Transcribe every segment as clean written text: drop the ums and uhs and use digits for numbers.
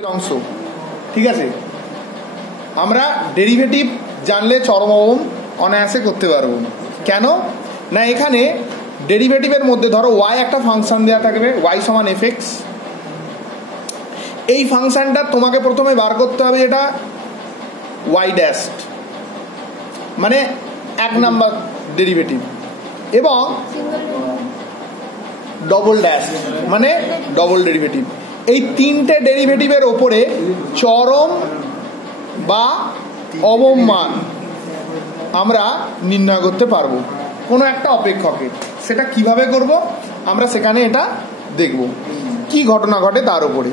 অংশ। ঠিক আছে, আমরা ডেরিভেটিভ জানলে চরম অবম অনায়াসে করতে পারবো। কেন না, এখানে ডেরিভেটিভের মধ্যে ধরো ওয়াই একটা ফাংশন দেওয়া থাকবে, ওয়াই সমান এফ এক্স। এই ফাংশনটা তোমাকে প্রথমে বার করতে হবে, এটা ওয়াই ড্যাশ মানে এক নাম্বার ডেরিভেটিভ, এবং ডবল ড্যাশ মানে ডবল ডেরিভেটিভ। এই তিনটে ডেরিভেটিভের ওপরে চরম বা অবম মান আমরা নির্ণয় করতে পারবো কোনো একটা অপেক্ষকে। সেটা কিভাবে করব আমরা সেখানে এটা দেখব, কি ঘটনা ঘটে তার উপরে।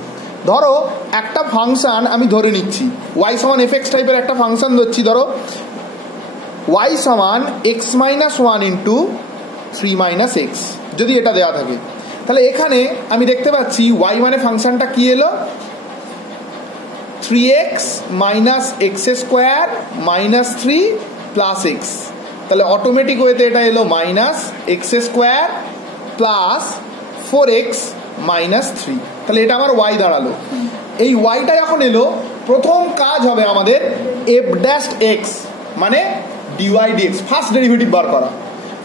ধরো একটা ফাংশন আমি ধরে নিচ্ছি, ওয়াই সমান এফ এক্স টাইপের একটা ফাংশন ধরছি। ধরো ওয়াই সমান x minus one into three minus x, যদি এটা দেওয়া থাকে, তাহলে এখানে আমি দেখতে পাচ্ছি ওয়াই মানে ফাংশনটা কি এলো, 3x minus x square minus 3 plus x. তাহলে অটোমেটিক ওয়েতে এটা এলো minus x square plus 4x minus 3। তাহলে এটা আমার ওয়াই দাঁড়ালো। এই ওয়াইটা যখন এলো, প্রথম কাজ হবে আমাদের এফ ড্যাশ এক্স মানে ডিওয়াই ডিএক্স, ফার্স্ট ডেরিভেটিভ বার করা।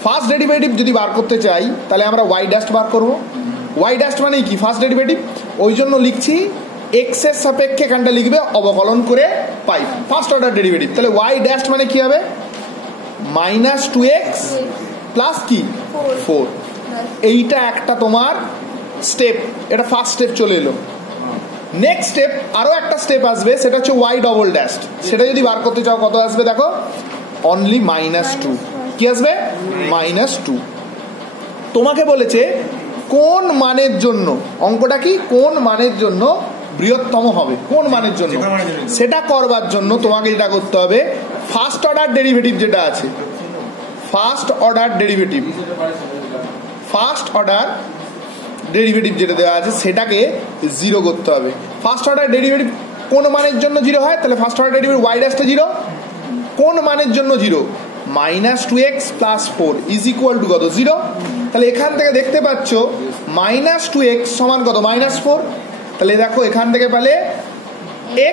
ফার্স্ট ডেরিভেটিভ যদি বার করতে চাই তাহলে আমরা ওয়াই ড্যাশ বার করবো। ওয়াই ড্যাশ মানে কি, ফার্স্ট ডেরিভেটিভ, ওই জন্য লিখছি এক্স এর সাপেক্ষে এখানটা লিখবে অবকলন করে পাই ফার্স্ট অর্ডার ডেরিভেটিভ। তাহলে ওয়াই ড্যাশ মানে কি হবে, মাইনাস 2x প্লাস কি 4। এইটা একটা তোমার স্টেপ, এটা ফার্স্ট স্টেপ চলে এলো। নেক্সট স্টেপ আরো একটা স্টেপ আসবে, সেটা হচ্ছে ওয়াই ডবল ড্যাশ। সেটা যদি বার করতে চাও কত আসবে দেখো, অনলি -2। কি আসবে, -2। তোমাকে বলেছে কোন মানের জন্য, অঙ্কটা কি, কোন মানের জন্য বৃহত্তম হবে, কোন মানের জন্য। সেটা করবার জন্য তোমাকে যেটা করতে হবে, ফার্স্ট অর্ডার ডেরিভেটিভ যেটা আছে, ফার্স্ট অর্ডার ডেরিভেটিভ যেটা দেওয়া আছে সেটাকে 0 করতে হবে। ফার্স্ট অর্ডার ডেরিভেটিভ কোন মানের জন্য 0 হয়, তাহলে ফার্স্ট অর্ডার ডেরিভেটিভ ওয়াই ড্যাশটা 0। কোন মানের জন্য 0, -2x plus 4 is equal to কত, 0। তাহলে এখান থেকে দেখতে পাচ্ছ -2x সমান কত, -4। তাহলে দেখো এখান থেকে পেলে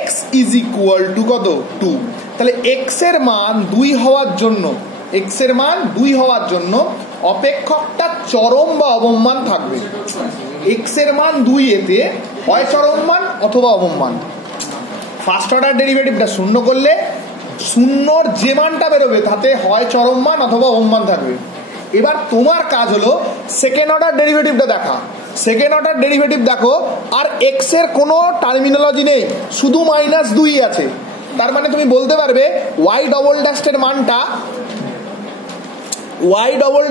x ইজ ইকুয়াল টু কত, 2। তাহলে x এর মান 2 হওয়ার জন্য অপেক্ষকটা চরম বা অবম মান থাকবে। x এর মান 2 এতে হয় চরম মান অথবা অবম মান। ফার্স্ট অর্ডার ডেরিভেটিভটা 0 করলে শূন্যর যে মানটা বেরোবে তাতে হয় চরম মান অথবা অবম মান থাকবে। এবার তোমার কাজ হলো সেকেন্ড অর্ডার ডেরিভেটিভটা দেখা। সেকেন্ড অর্ডার ডেরিভেটিভ দেখো, আর এক্স এর কোনো টার্মিনোলজি নেই, শুধু -2 আছে। তার মানে তুমি বলতে পারবে ওয়াই ডবল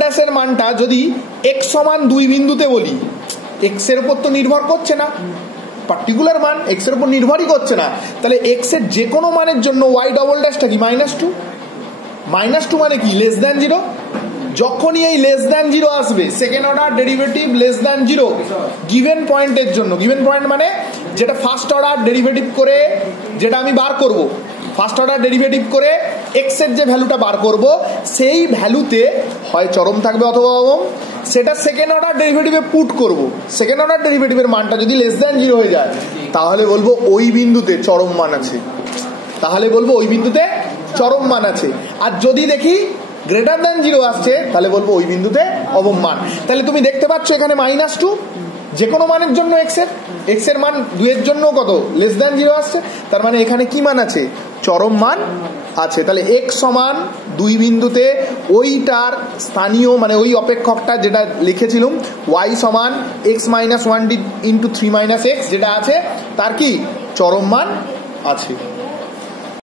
ড্যাশের মানটা যদি এক্স সমান 2 বিন্দুতে বলি, এক্স এর উপর তো নির্ভর করছে না, পার্টিকুলার মান এক্স এর উপর নির্ভরই করছে না, তাহলে এক্স এর যে কোনো মানের জন্য ওয়াই ডবল ড্যাশটা কি, -2। -2 মানে কি, লেস দ্যান 0। যখনই এই লেস দ্যান 0 আসবে, second order derivative less than 0 given পয়েন্টের জন্য, গিভেন পয়েন্ট মানে যেটা ফার্স্ট অর্ডার ডেরিভেটিভ করে যেটা আমি বার করব, ফার্স্ট অর্ডার ডেরিভেটিভ করে এক্স এর যে ভ্যালুটা বার করব সেই ভ্যালুতে হয় চরম থাকবে অথবা অবম। সেটা সেকেন্ড অর্ডার ডেরিভেটিভে পুট করব। সেকেন্ড অর্ডার ডেরিভেটিভের মানটা যদি লেস দ্যান 0 হয়ে যায় তাহলে বলবো ওই বিন্দুতে চরম মান আছে, আর যদি দেখি গ্রেটার দ্যান 0 আসছে তাহলে বলবো ওই বিন্দুতে অবম মান। তাহলে তুমি দেখতে পাচ্ছ এখানে -2 যে কোনো মানের জন্য এক্স এর মান 2 এর জন্য কত, লেস দ্যান 0 আসছে। তার মানে এখানে কি মান আছে, চরম মান আছে। তাহলে এক্স সমান 2 বিন্দুতে ওইটার স্থানীয় মানে ওই অপেক্ষকটা যেটা লিখেছিলাম, ওয়াই সমান x minus 1 into 3 minus x যেটা আছে তার কি চরম মান আছে।